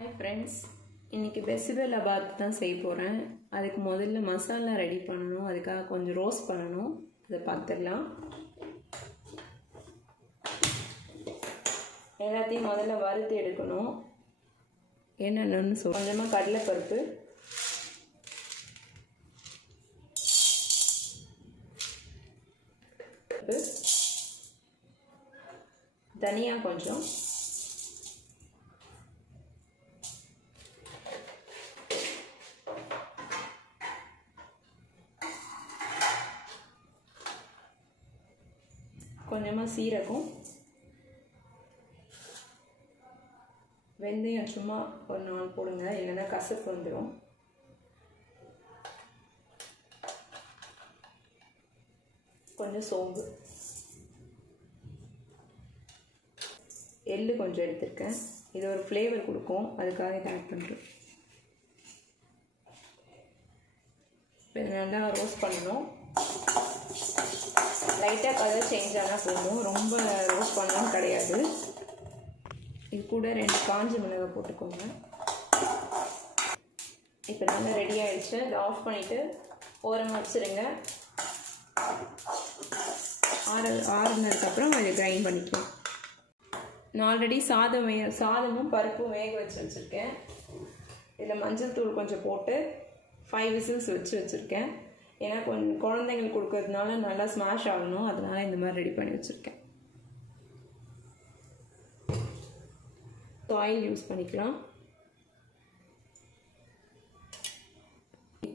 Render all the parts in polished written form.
Hi friends, இன்னைக்கு பெசிபெல்லாபாத் தான் செய்ய போகிறேன். அதுக்கு முதல்ல மசாலா ரெடி பண்ணணும். அதுக்காக கொஞ்சம் ரோஸ்ட் பண்ணணும். அதை பார்த்துடலாம். எல்லாத்தையும் முதல்ல வறுத்து எடுக்கணும். என்னென்னு கொஞ்சமாக கடலைப்பருப்பு, தனியா கொஞ்சம், கொஞ்சமாக சீரகம், வெந்தயம் சும்மா ஒரு 4 போடுங்க, இல்லைன்னா கசப்பு வந்துடும். கொஞ்சம் சோம்பு, எள்ளு கொஞ்சம் எடுத்துருக்கேன். இது ஒரு ஃப்ளேவர் கொடுக்கும், அதுக்காக இதை ஆட் பண்ணுறேன். இப்போ நல்லா ரோஸ்ட் பண்ணணும். லைட்டாக கலர் சேஞ்ச் ஆனால் போதும், ரொம்ப ரோஸ்ட் பண்ணணும் கிடையாது. இது கூட 2 காஞ்ச மிளகாய் போட்டுக்கோங்க. இப்போ நல்லா ரெடி ஆகிடுச்சு. இதை ஆஃப் பண்ணிவிட்டு ஓரமாக வச்சுருங்க. ஆறுனதுக்கப்புறம் அதை கிரைண்ட் பண்ணிக்கலாம். நான் ஆல்ரெடி சாதமும் பருப்பும் வேக வச்சுருக்கேன். இதில் மஞ்சள் தூள் கொஞ்சம் போட்டு 5 விசில்ஸ் வச்சுருக்கேன். ஏன்னா கொஞ்சம் குழந்தைங்களுக்கு கொடுக்கறதுனால நல்லா ஸ்மாஷ் ஆகணும், அதனால் இந்த மாதிரி ரெடி பண்ணி வச்சுருக்கேன். ஆயில் யூஸ் பண்ணிக்கலாம்.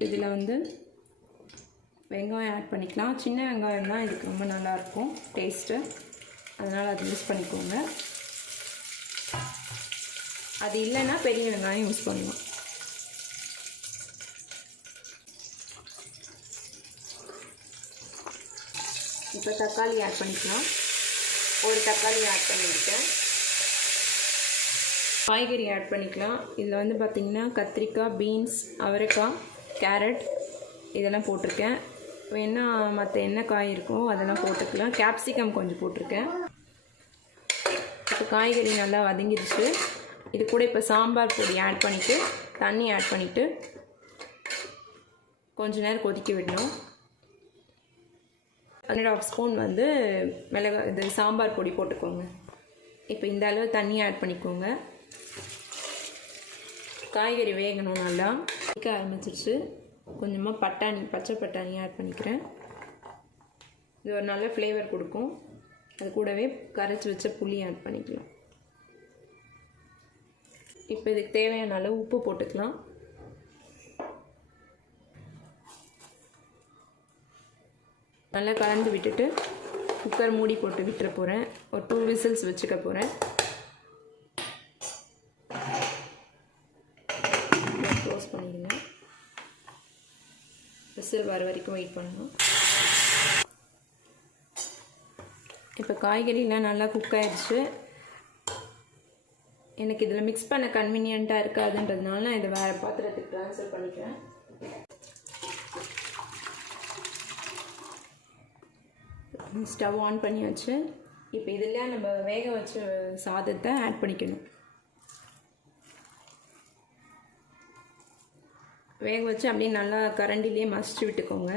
இதில் வெங்காயம் ஆட் பண்ணிக்கலாம். சின்ன வெங்காயம் தான் இதுக்கு ரொம்ப நல்லாயிருக்கும் டேஸ்ட்டு, அதனால் அது யூஸ் பண்ணிக்கோங்க. அது இல்லைன்னா பெரிய வெங்காயம் யூஸ் பண்ணலாம். இப்போ தக்காளி ஆட் பண்ணிக்கலாம். ஒரு தக்காளி ஆட் பண்ணியிருக்கேன். காய்கறி ஆட் பண்ணிக்கலாம். இதில் பார்த்திங்கன்னா கத்திரிக்காய், பீன்ஸ், அவரைக்காய், கேரட் இதெல்லாம் போட்டிருக்கேன். வேணால் மற்ற என்ன காய் இருக்கோ அதெல்லாம் போட்டுக்கலாம். கேப்சிகம் கொஞ்சம் போட்டிருக்கேன். இப்போ காய்கறி நல்லா வதங்கிடுச்சு. இது கூட இப்போ சாம்பார் பொடி ஆட் பண்ணிவிட்டு தண்ணி ஆட் பண்ணிவிட்டு கொஞ்ச நேரம் கொதிக்க விடணும். 1.5 ஸ்பூன் மிளகாய் இது சாம்பார் பொடி போட்டுக்கோங்க. இப்போ இந்த அளவு தண்ணி ஆட் பண்ணிக்கோங்க. காய்கறி வேகணும், நல்லா வைக்க ஆரம்பிச்சிருச்சு. கொஞ்சமாக பச்சை பட்டாணி ஆட் பண்ணிக்கிறேன். இது ஒரு நல்ல ஃப்ளேவர் கொடுக்கும். அது கூடவே கரைச்சி வச்ச புளி ஆட் பண்ணிக்கலாம். இப்போ இதுக்கு தேவையான அளவு உப்பு போட்டுக்கலாம். நல்லா கலந்து விட்டுட்டு குக்கர் மூடி போட்டு விட்டுற போகிறேன். ஒரு 2 விசில்ஸ் வச்சுக்க போகிறேன். க்ளோஸ் பண்ணிடுங்க. விசில் வர வரைக்கும் வெயிட் பண்ணணும். இப்போ காய்கறிலாம் நல்லா குக் ஆகிடுச்சு. எனக்கு இதில் மிக்ஸ் பண்ண கன்வீனியண்ட்டாக இருக்காதுன்றதுனால நான் இதை வேறு பாத்திரத்துக்கு ட்ரான்ஸ்ஃபர் பண்ணிக்கிறேன். ஸ்டவ் ஆன் பண்ணி வச்சு இப்போ இதில் நம்ம வேக வச்ச சாதத்தை ஆட் பண்ணிக்கணும். வேக வச்சு அப்படியே நல்லா கரண்டிலே மசிச்சு விட்டுக்கோங்க.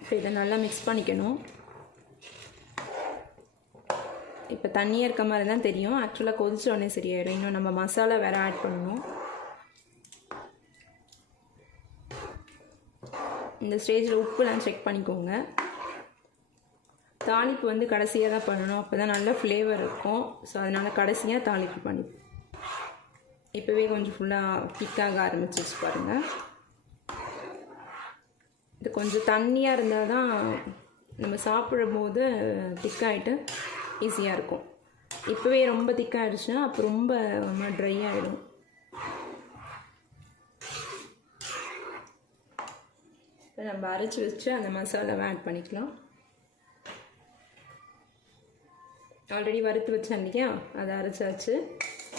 இப்போ இதை நல்லா மிக்ஸ் பண்ணிக்கணும். இப்போ தண்ணியாக இருக்க மாதிரி தான் தெரியும். ஆக்சுவலாக கொதிச்ச உடனே சரியாயிடும். இன்னும் நம்ம மசாலா வேறு ஆட் பண்ணணும். இந்த ஸ்டேஜில் உப்புலாம் செக் பண்ணிக்கோங்க. தாளிப்பு கடைசியாக தான் பண்ணணும், அப்போ தான் நல்ல ஃப்ளேவர் இருக்கும். ஸோ அதனால் கடைசியாக தாளிப்பு பண்ணிப்போம். இப்போவே கொஞ்சம் ஃபுல்லாக திக்காக ஆரம்பிச்சிச்சு பாருங்கள். இது கொஞ்சம் தண்ணியாக இருந்தால் தான் நம்ம சாப்பிடும்போது திக்காகிட்டு ஈஸியாக இருக்கும். இப்போவே ரொம்ப திக்காகிடுச்சுன்னா அப்போ ரொம்ப ட்ரை ஆகிடும். இப்போ நம்ம அரைச்சி வச்சு அந்த மசாலாவை ஆட் பண்ணிக்கலாம். ஆல்ரெடி வறுத்து வச்சேன் இல்லையா, அதை அரைச்சாச்சு.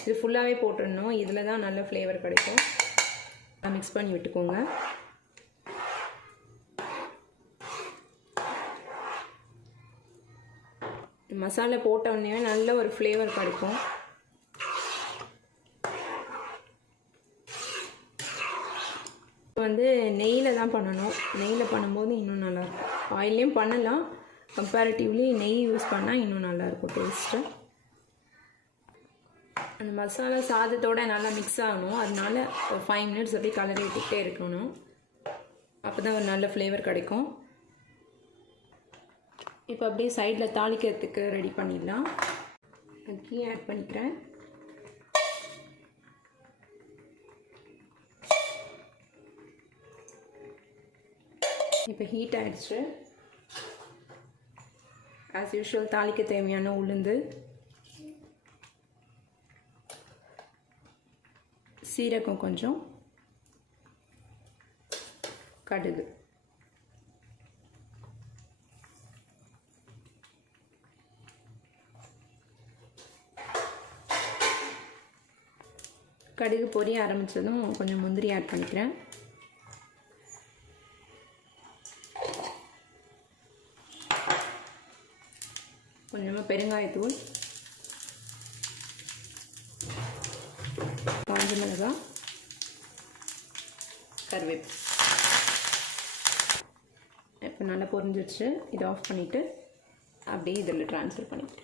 இது ஃபுல்லாகவே போட்டுடணும். இதில் தான் நல்ல ஃப்ளேவர் கிடைக்கும். மிக்ஸ் பண்ணி விட்டுக்கோங்க. மசாலா போட்ட உடனே நல்ல ஒரு ஃப்ளேவர் கிடைக்கும். வந்து நெய்யில் தான் பண்ணணும். நெய்யில் பண்ணும்போது இன்னும் நல்லாயிருக்கும். ஆயிலையும் பண்ணலாம், கம்பேரிட்டிவ்லி நெய் யூஸ் பண்ணால் இன்னும் நல்லாயிருக்கும் டேஸ்ட்டு. அந்த மசாலா சாதத்தோடு நல்லா மிக்ஸ் ஆகணும். அதனால ஒரு 5 மினிட்ஸ் அப்படியே கலரி விட்டுக்கிட்டே இருக்கணும். அப்போ தான் ஒரு நல்ல ஃப்ளேவர் கிடைக்கும். இப்போ அப்படியே சைடில் தாளிக்கிறதுக்கு ரெடி பண்ணிடலாம். கீ ஆட் பண்ணிக்கிறேன். இப்போ ஹீட் ஆகிடுச்சு. ஆஸ் யூஷுவல் தாளிக்க தேவையான உளுந்து, சீரகம் கொஞ்சம், கடுகு, கடுகு பொரிய ஆரம்பித்ததும் கொஞ்சம் முந்திரி ஆட் பண்ணிக்கிறேன். கொஞ்சமாக பெருங்காயத்தூள், காஞ்ச மிளகாய், கருவேப்பிலை. இப்போ நல்லா பொரிஞ்சிடுச்சு. இதை ஆஃப் பண்ணிவிட்டு அப்படியே இதில் ட்ரான்ஸ்ஃபர் பண்ணிவிட்டு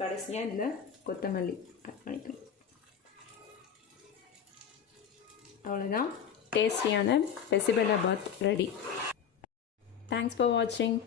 கடைசியாக இதில் கொத்தமல்லி ஆட் பண்ணிக்கணும். அவ்வளோதான், டேஸ்டியான பெசிபெல்லா பாத் ரெடி. தேங்க்ஸ் ஃபார் வாட்சிங்.